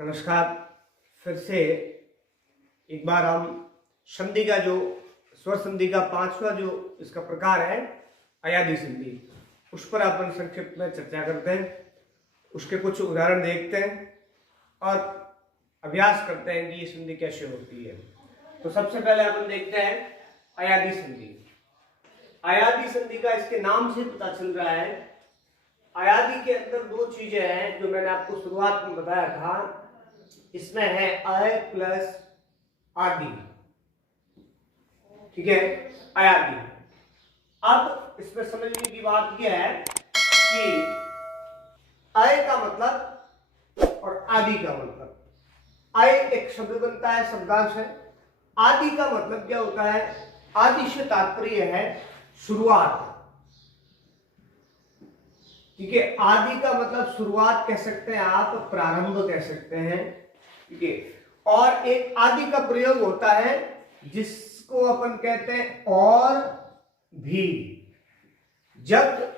नमस्कार। फिर से एक बार हम संधि का जो स्वर संधि का पांचवा जो इसका प्रकार है अयादी संधि, उस पर अपन संक्षिप्त में चर्चा करते हैं, उसके कुछ उदाहरण देखते हैं और अभ्यास करते हैं कि ये संधि कैसे होती है। तो सबसे पहले अपन देखते हैं अयादी संधि। अयादी संधि का इसके नाम से पता चल रहा है। अयादी के अंदर दो चीजें हैं जो मैंने आपको शुरुआत में बताया था। इसमें है अय प्लस आदि, ठीक है, अयादी। अब इसमें समझने की बात यह है कि अय का मतलब और आदि का मतलब। अय एक शब्द बनता है, शब्दांश है। आदि का मतलब क्या होता है? आदि से तात्पर्य है शुरुआत, ठीक है। आदि का मतलब शुरुआत कह सकते हैं आप, प्रारंभ कह सकते हैं, ठीक है। और एक आदि का प्रयोग होता है जिसको अपन कहते हैं और भी। जब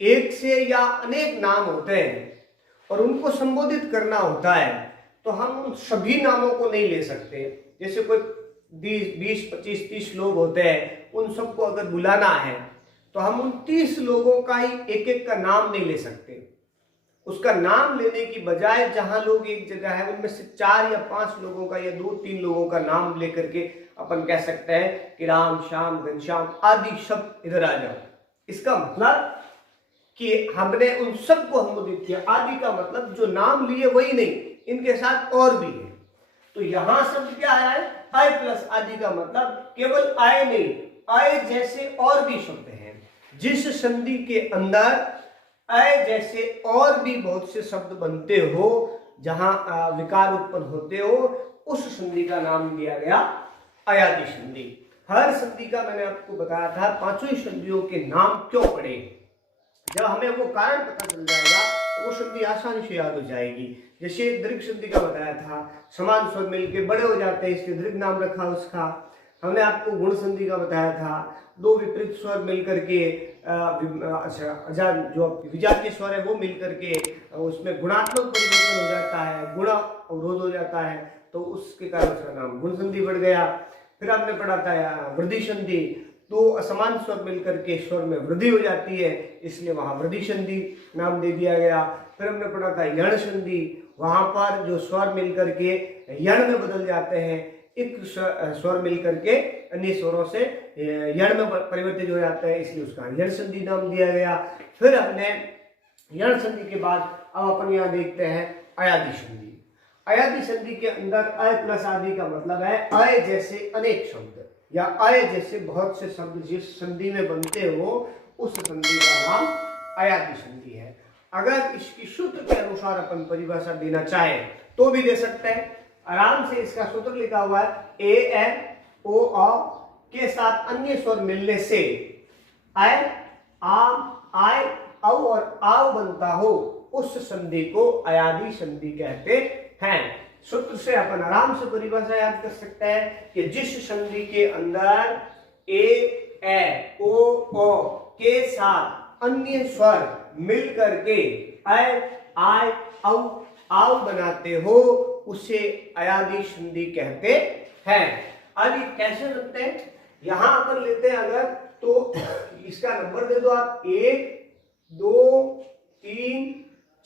एक से या अनेक नाम होते हैं और उनको संबोधित करना होता है तो हम उन सभी नामों को नहीं ले सकते। जैसे कोई 20, 25, 30 लोग होते हैं, उन सबको अगर बुलाना है तो हम उन 30 लोगों का ही एक एक का नाम नहीं ले सकते। उसका नाम लेने की बजाय जहां लोग एक जगह है उनमें से 4 या 5 लोगों का या 2-3 लोगों का नाम लेकर के अपन कह सकते हैं कि राम, श्याम, घनश्याम आदि शब्द इधर आ जाओ। इसका मतलब कि हमने उन सबको संबोधित किया। आदि का मतलब जो नाम लिए वही नहीं, इनके साथ और भी है। तो यहां शब्द क्या है? अय प्लस आदि का मतलब केवल अय नहीं, अय जैसे और भी शब्द हैं। जिस संधि के अंदर अय जैसे और भी बहुत से शब्द बनते हो, जहां विकार उत्पन्न होते हो, उस संधि का नाम दिया गया अयादी संधि। हर संधि का मैंने आपको बताया था, पांचों संधियों के नाम क्यों पड़े। जब हमें वो कारण पता चल जाएगा तो वो संधि आसानी से याद हो जाएगी। जैसे दीर्घ संधि का बताया था, समान स्वर मिलके बड़े हो जाते हैं, इसलिए दीर्घ नाम रखा उसका। हमने आपको गुण संधि का बताया था, दो विपरीत स्वर मिलकर के जो विजातीय स्वर है वो मिलकर के उसमें गुणात्मक परिवर्तन हो जाता है, गुण अवरोध हो जाता है, तो उसके कारण उसका नाम गुण संधि बढ़ गया। फिर हमने पढ़ा था वृद्धि संधि, दो असमान स्वर मिलकर के स्वर में वृद्धि हो जाती है, इसलिए वहां वृद्धि संधि नाम दे दिया गया। फिर हमने पढ़ा था यण संधि, वहां पर जो स्वर मिलकर के यण में बदल जाते हैं, एक स्वर मिलकर के अन्य स्वरों से यण में परिवर्तित हो जाता है, इसलिए उसका यण संधि नाम दिया गया। फिर हमने यण संधि के बाद अब अपन यहाँ देखते हैं अयादी संधि। अयादी संधि के अंदर अय प्लस आदि का मतलब है अय जैसे अनेक शब्द या अय जैसे बहुत से शब्द जिस संधि में बनते हो उस संधि का नाम अयादी संधि है। अगर इसकी सूत्र के अनुसार अपन परिभाषा देना चाहे तो भी दे सकते हैं। आराम से इसका सूत्र लिखा हुआ है, ए एन ओ अ के साथ अन्य स्वर मिलने से अय, आम, आय, औ और आव बनता हो, उस संधि को अयादी संधि कहते हैं। सूत्र से अपन आराम से परिभाषा याद कर सकते हैं कि जिस संधि के अंदर ए ओ ओ के साथ अन्य स्वर मिल करके अय, आय, औ, आव बनाते हो, उसे अयादी संधि कहते हैं। अब ये कैसे बनते हैं? यहां अपन लेते हैं अगर, तो इसका नंबर दे दो आप, 1 2 3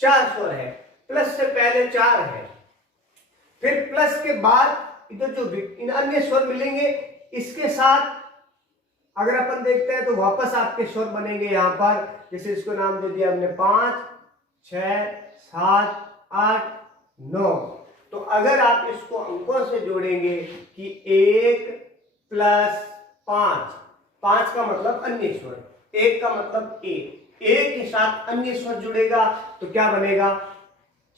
4 स्वर है, प्लस से पहले 4 है, फिर प्लस के बाद इधर जो इन अन्य स्वर मिलेंगे इसके साथ अगर अपन देखते हैं तो वापस आपके स्वर बनेंगे यहां पर। जैसे इसको नाम दे दिया हमने 5, 6, 7, 8, 9। तो अगर आप इसको अंकों से जोड़ेंगे कि 1 प्लस 5, 5 का मतलब अन्य स्वर, 1 का मतलब एक, एक के साथ अन्य स्वर जुड़ेगा तो क्या बनेगा?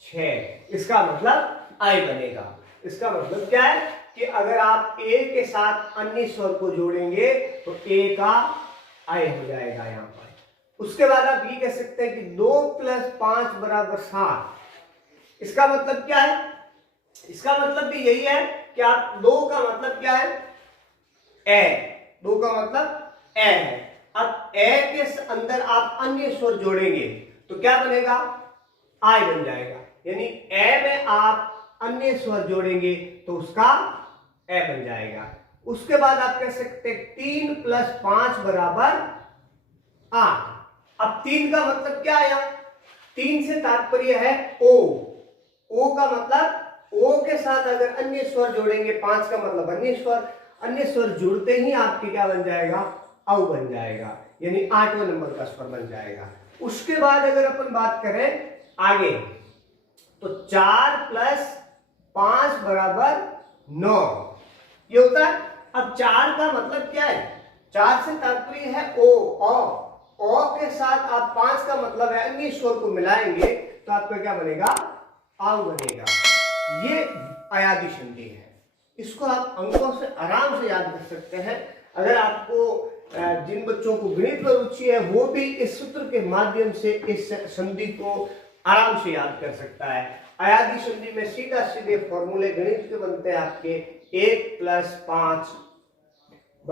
6। इसका मतलब आई बनेगा। इसका मतलब क्या है कि अगर आप ए के साथ अन्य स्वर को जोड़ेंगे तो ए का आई हो जाएगा यहां पर। उसके बाद आप ये कह सकते हैं कि 2 प्लस 5 बराबर 7। इसका मतलब क्या है? इसका मतलब भी यही है कि आप 2 का मतलब क्या है? ए। 2 का मतलब ए है। अब ए के अंदर आप अन्य स्वर जोड़ेंगे तो क्या बनेगा? आई बन जाएगा। यानी ए में आप अन्य स्वर जोड़ेंगे तो उसका ए बन जाएगा। उसके बाद आप कह सकते हैं 3 + 5 = 8। अब 3 का मतलब क्या आया? 3 से तात्पर्य है ओ। ओ का मतलब ओ के साथ अगर अन्य स्वर जोड़ेंगे, 5 का मतलब अन्य स्वर, अन्य स्वर जुड़ते ही आपके क्या बन जाएगा? औ बन जाएगा, यानी 8वें नंबर का स्वर बन जाएगा। उसके बाद अगर अपन बात करें आगे तो 4 + 5 = 9 ये होता है। अब 4 का मतलब क्या है? 4 से तात्पर्य है ओ के साथ आप 5 का मतलब है अन्य स्वर को मिलाएंगे तो आपका क्या बनेगा? आव बनेगा। ये अयादी संधि है। इसको आप अंकों से आराम से याद कर सकते हैं। अगर आपको जिन बच्चों को गणित में रुचि है वो भी इस सूत्र के माध्यम से इस संधि को आराम से याद कर सकता है। अयादी संधि में सीधा सीधे फॉर्मूले गणित के बनते हैं आपके 1 + 5 =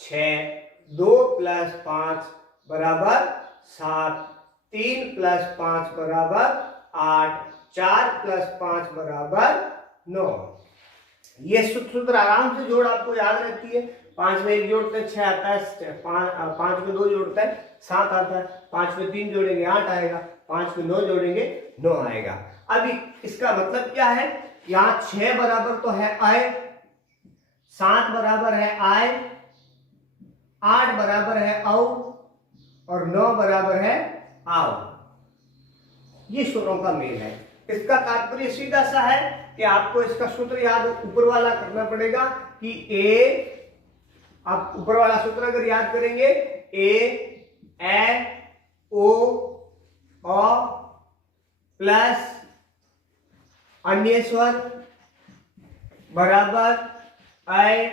6, 2 + 5 = 7, 3 + 5 = 8, 4 + 5 = 9। ये सूत्र आराम से जोड़ आपको याद रहती है। 5 में 1 जोड़ते हैं 6 आता है, 5 में 2 जोड़ते हैं 7 आता है, 5 में 3 जोड़ेंगे 8 आएगा, 5 में 9 जोड़ेंगे 9 आएगा। अभी इसका मतलब क्या है? यहाँ 6 बराबर तो है आय, 7 बराबर है आय, 8 बराबर है औ और 9 बराबर है आव। ये स्वरों का मेल है। इसका तात्पर्य सीधा सा है कि आपको इसका सूत्र याद ऊपर वाला करना पड़ेगा कि ए, आप ऊपर वाला सूत्र अगर याद करेंगे ए ओ प्लस अन्य स्वर बराबर आई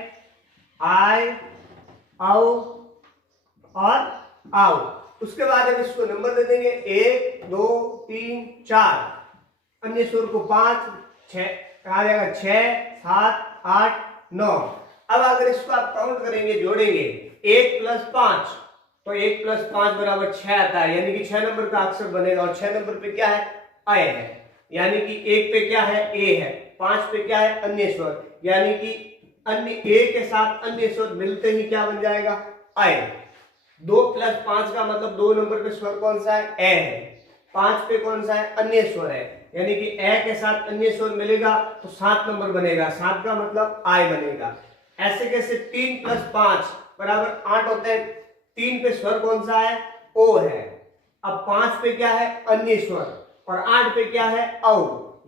औ और आओ। उसके बाद हम इसको नंबर दे देंगे 1 2 3 4, अन्य स्वर को 5 6 आ जाएगा 6 7 8 9। अब अगर इसको आप काउंट करेंगे, जोड़ेंगे 1 + 5 तो 1 + 5 = 6 आता है, यानी कि 6 नंबर का अक्षर बनेगा। और 6 नंबर पे क्या है? अय है, यानी कि 1 पे क्या है? ए है, 5 पे क्या है? अन्य स्वर, यानी कि अन्य ए के साथ अन्य स्वर मिलते ही क्या बन जाएगा? अय। 2 + 5 का मतलब 2 नंबर पे स्वर कौन सा है? ए है, 5 पे कौन सा है? अन्य स्वर है, यानी कि ए के साथ अन्य स्वर मिलेगा तो 7 नंबर बनेगा, 7 का मतलब आई बनेगा। ऐसे कैसे? 3 + 5 = 8 होते हैं, 3 पे स्वर कौन सा है? ओ है। अब 5 पे क्या है? अन्य स्वर, और 8 पे क्या है? औ,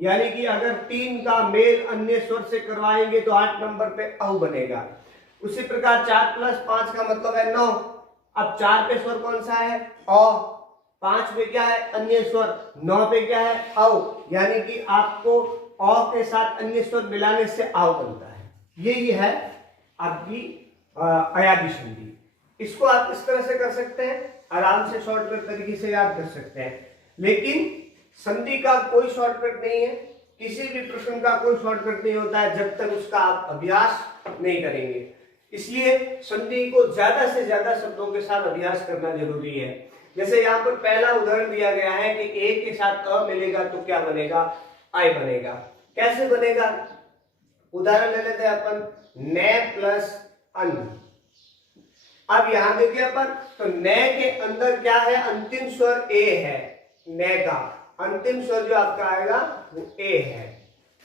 यानी कि अगर 3 का मेल अन्य स्वर से करवाएंगे तो 8 नंबर पे औ बनेगा। उसी प्रकार 4 + 5 का मतलब है 9। अब 4 पे स्वर कौन सा है? औ, 5 पे क्या है? अन्य स्वर, 9 पे क्या है? औ, यानी कि आपको औ के साथ अन्य स्वर मिलाने से आओ बनता है। यही है आपकी अयादी संधि। इसको आप इस तरह से कर सकते हैं, आराम से शॉर्टकट तरीके से याद कर सकते हैं। लेकिन संधि का कोई शॉर्टकट नहीं है, किसी भी प्रश्न का कोई शॉर्टकट नहीं होता है जब तक उसका आप अभ्यास नहीं करेंगे। इसलिए संधि को ज्यादा से ज्यादा शब्दों के साथ अभ्यास करना जरूरी है। जैसे यहाँ पर पहला उदाहरण दिया गया है कि ए के साथ अ मिलेगा तो क्या बनेगा? आई बनेगा। कैसे बनेगा? उदाहरण ले लेते हैं अपन, ने + अन। अब यहां देखिए अपन, तो ने के अंदर क्या है? अंतिम स्वर ए है, ने का अंतिम स्वर जो आपका आएगा वो ए है।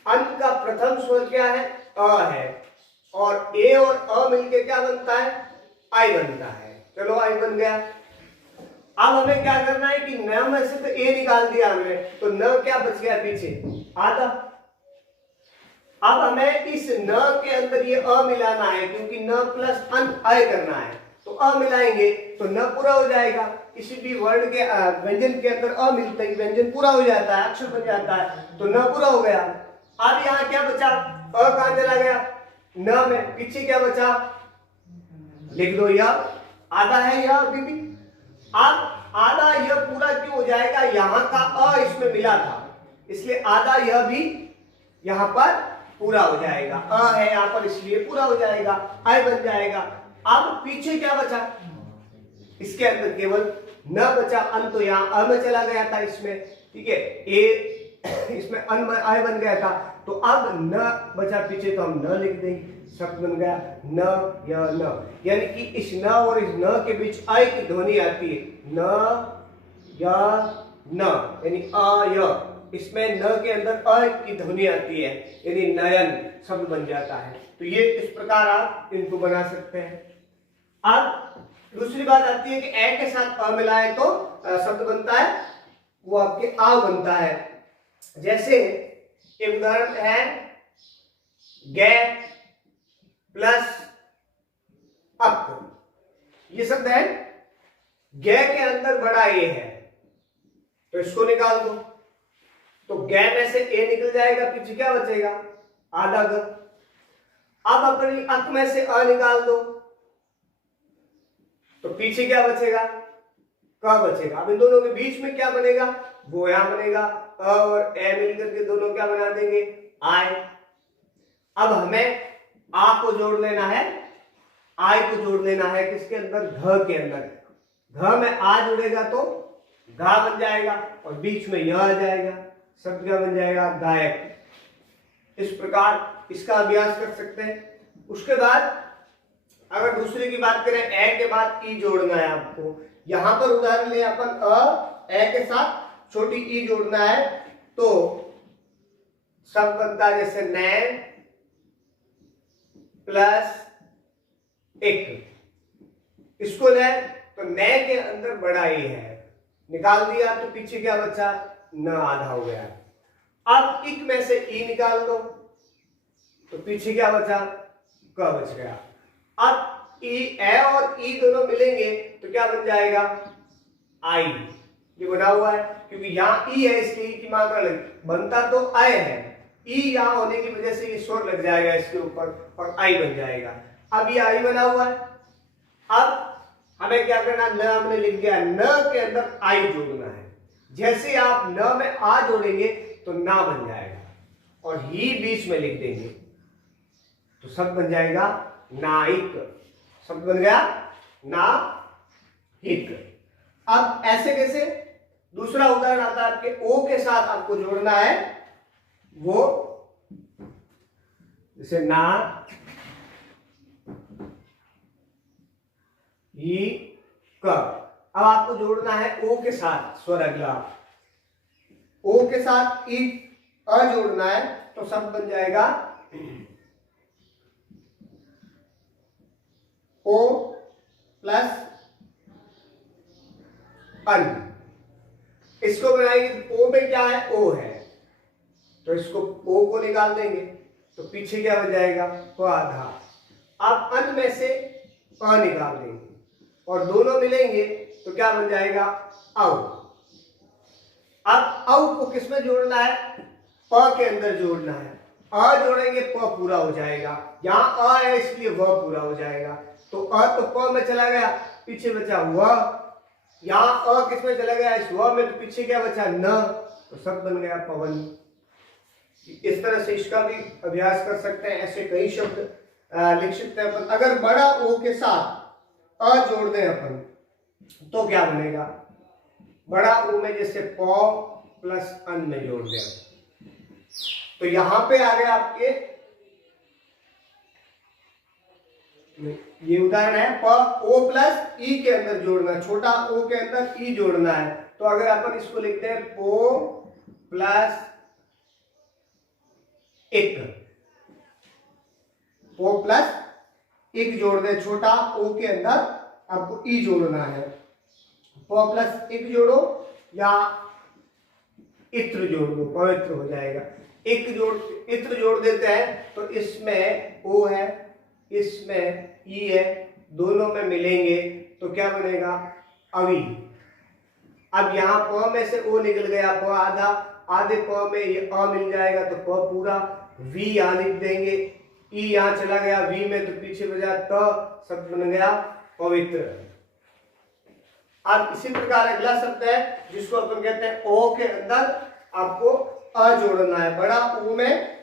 अन का प्रथम स्वर क्या है? अ है, और ए और अ मिलके क्या बनता है? आई बनता है। चलो आई बन गया। अब हमें क्या करना है कि न में से तो ए निकाल दिया हमने, तो न क्या बच गया पीछे? आधा। अब हमें इस न के अंदर ये अ मिलाना है, क्योंकि न + अन आय करना है, तो अ मिलाएंगे तो न पूरा हो जाएगा। किसी भी वर्ण के व्यंजन के अंदर अ मिलता ही व्यंजन पूरा हो जाता है, अक्षर बन जाता है, तो न पूरा हो गया। अब यहाँ क्या बचा? अ कहां चला गया? न में। पीछे क्या बचा? लिख दो यह, आधा है यह अभी भी। अब आधा यह पूरा क्यों हो जाएगा? यहाँ का अ इसमें मिला था, इसलिए आधा यह भी यहाँ पर पूरा हो जाएगा। अ है यहाँ पर इसलिए पूरा हो जाएगा, आई बन जाएगा। अब पीछे क्या बचा? इसके अंदर केवल न बचा, अन तो यहाँ अ में चला गया था इसमें, ठीक है। ए इसमें अन आय बन गया था, तो अब न बचा पीछे तो हम न लिख देंगे, शब्द बन गया न या न। यानी कि इस न और इस न के बीच आय की ध्वनि आती है, न या न, यानी अ य, इसमें न के अंदर अ की ध्वनि आती है, यानी नयन शब्द बन जाता है। तो ये इस प्रकार आप इनको बना सकते हैं। अब दूसरी बात आती है कि ए के साथ अ मिलाए तो शब्द बनता है, वो आपके आ बनता है। जैसे एक उदाहरण है गे प्लस अक, ये शब्द है, गे के अंदर बड़ा ए है तो इसको निकाल दो, तो गे में से ए निकल जाएगा, पीछे क्या बचेगा, आधा ग। अब अपनी अक में से अ निकाल दो तो पीछे क्या बचेगा, क बचेगा। अब इन दोनों के बीच में क्या बनेगा, वो यहां बनेगा, अ और ए मिलकर के दोनों क्या बना देंगे, आय। अब हमें आ को जोड़ लेना है, आय को जोड़ लेना है किसके अंदर, घ के अंदर। घ में आ जुड़ेगा तो घा बन जाएगा और बीच में यह आ जाएगा, शब्द क्या बन जाएगा, गायक। इस प्रकार इसका अभ्यास कर सकते हैं। उसके बाद अगर दूसरे की बात करें, ए के बाद ई जोड़ना है आपको। यहां पर उदाहरण ले अपन ए के साथ छोटी ई जोड़ना है, तो शब्द बनता है जैसे नैन प्लस एक। इसको ले तो नए के अंदर बड़ा ए है, निकाल दिया तो पीछे क्या बचा, न आधा हो गया। अब इक में से ई निकाल दो तो पीछे क्या बचा, क बच गया। अब ई ए और ई दोनों मिलेंगे तो क्या बन जाएगा, आई। ये बना हुआ है क्योंकि यहाँ ई है, इसलिए ई की मात्रा लग बनता तो आय है, ई यहाँ होने की वजह से ये स्वर लग जाएगा इसके ऊपर और आई बन जाएगा। अब ये आई बना हुआ है। अब हमें क्या करना, न हमने लिख दिया, न के अंदर आई जोड़ना है। जैसे आप न में आ जोड़ेंगे तो ना बन जाएगा और ही बीच में लिख देंगे तो शब्द बन जाएगा नाइक। शब्द बन गया नाइक। अब ऐसे कैसे, दूसरा उदाहरण आता है आपके ओ के साथ आपको जोड़ना है, वो जैसे ना ही क। अब आपको जोड़ना है ओ के साथ स्वर अगला, ओ के साथ ई अ जोड़ना है तो शब्द बन जाएगा ओ प्लस अन। इसको बनाएंगे, ओ में क्या है, ओ है, तो इसको ओ को निकाल देंगे तो पीछे क्या बन जाएगा, प आधा। अब अन में से अ निकाल देंगे और दोनों मिलेंगे तो क्या बन जाएगा, औ। अब औ को किस में जोड़ना है, प के अंदर जोड़ना है। अ जोड़ेंगे प पूरा हो जाएगा, यहां अ है इसलिए व पूरा हो जाएगा, तो अ तो प में चला गया, पीछे बचा व। यहां अ किस में चला गया, इस व में, तो पीछे क्या बचा, न, तो शब्द बन गया पवन। इस तरह से इसका भी अभ्यास कर सकते हैं। ऐसे कई शब्द लिख सकते हैं अपन। अगर बड़ा ओ के साथ अ जोड़ दें अपन तो क्या बनेगा, बड़ा ओ में जैसे प प्लस अन में जोड़ दें तो यहां पे आ गया आपके, ये उदाहरण है, प ओ प्लस ई के अंदर जोड़ना, छोटा ओ के अंदर ई जोड़ना है। तो अगर अपन इसको लिखते हैं पो प्लस एक, पो प्लस एक जोड़ दे, छोटा ओ के अंदर आपको ई जोड़ना है। प प्लस एक जोड़ो या इत्र जोड़ दो, पवित्र हो जाएगा। एक जोड़ इत्र जोड़ देते हैं तो इसमें ओ है, इसमें ई है, दोनों में मिलेंगे तो क्या बनेगा, अवी। अब यहां प में से ओ निकल गया, प आधा, आधे प में ये अ मिल जाएगा तो प पूरा, वी यहां लिख देंगे, ई यहां चला गया वी में तो पीछे बचा त, शब्द बन गया पवित्र। अब इसी प्रकार अगला शब्द है जिसको अपन कहते हैं ओ के अंदर आपको अ जोड़ना है, बड़ा ओ में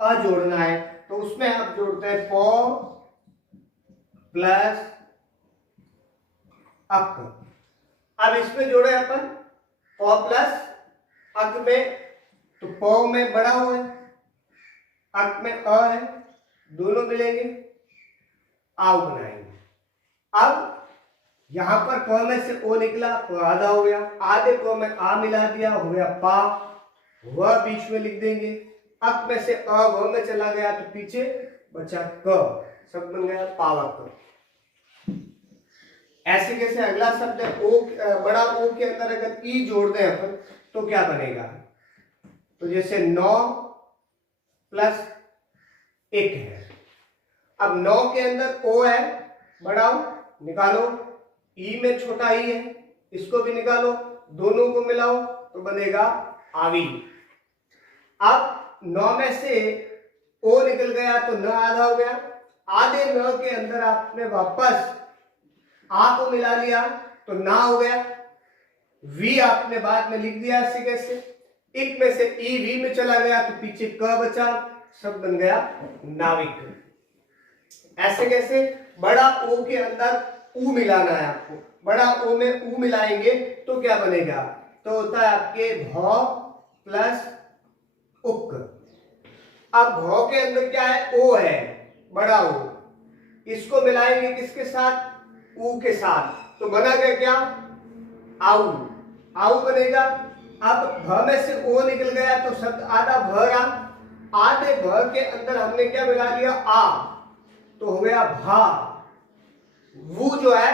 अ जोड़ना है, तो उसमें आप जोड़ते हैं प प्लस अक। अब इसमें जोड़े अपन प प्लस अक में तो प में बड़ा ओ है, अक में अ है, दोनों मिलेंगे, आओ बनाएंगे। अब यहां पर प में से ओ निकला तो आधा हो गया, आधे प में आ मिला दिया हो गया पा, वह बीच में लिख देंगे। अक में से अ व में चला गया तो पीछे बचा क, शब्द बन गया पावक। ऐसे कैसे अगला शब्द है ओ, बड़ा ओ के अंदर अगर ई जोड़ दें अपन तो क्या बनेगा, तो जैसे 9 प्लस 1 है। अब 9 के अंदर ओ है, बड़ा ओ निकालो, ई में छोटा ई है, इसको भी निकालो, दोनों को मिलाओ तो बनेगा आवी। अब 9 में से ओ निकल गया तो न आधा हो गया, आधे न के अंदर आपने वापस आ को मिला लिया तो ना हो गया, वी आपने बाद में लिख दिया ऐसे कैसे, एक में से ई वी में चला गया तो पीछे क बचा, शब्द बन गया नाविक। ऐसे कैसे, बड़ा ओ के अंदर ऊ मिलाना है आपको, बड़ा ओ में ऊ मिलाएंगे तो क्या बनेगा, तो होता है आपके भ प्लस उक। अब भ के अंदर क्या है, ओ है, बड़ा ओ, इसको मिलाएंगे किसके साथ, ऊ के साथ, तो बना गया क्या, आऊ, आऊ बनेगा। अब भ में से ओ निकल गया तो शब्द आधा भ रहा, आधे भ के अंदर हमने क्या मिला लिया, आ, तो हो गया भा। वो जो है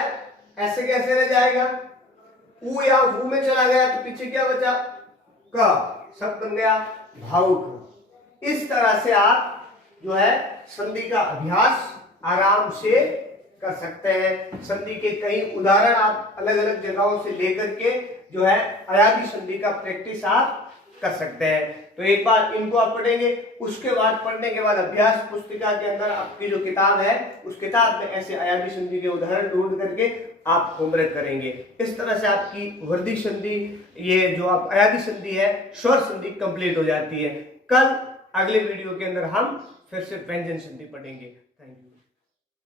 ऐसे कैसे रह जाएगा, ऊ या वो में चला गया तो पीछे क्या बचा, क, शब्द बन गया भावुक। इस तरह से आप जो है संधि का अभ्यास आराम से कर सकते हैं। संधि के कई उदाहरण आप अलग अलग जगहों से लेकर के जो है अयादी संधि का प्रैक्टिस आप कर सकते हैं। तो एक बार इनको आप पढ़ेंगे, उसके बाद पढ़ने के बाद अभ्यास पुस्तिका के अंदर आपकी जो किताब है उस किताब में ऐसे अयादी संधि के उदाहरण ढूंढ करके आप होमवर्क करेंगे। इस तरह से आपकी वर्धी संधि, ये जो आप अयादी संधि है, स्वर संधि कंप्लीट हो जाती है। कल अगले वीडियो के अंदर हम फिर से व्यंजन संधि पढ़ेंगे। Thank you.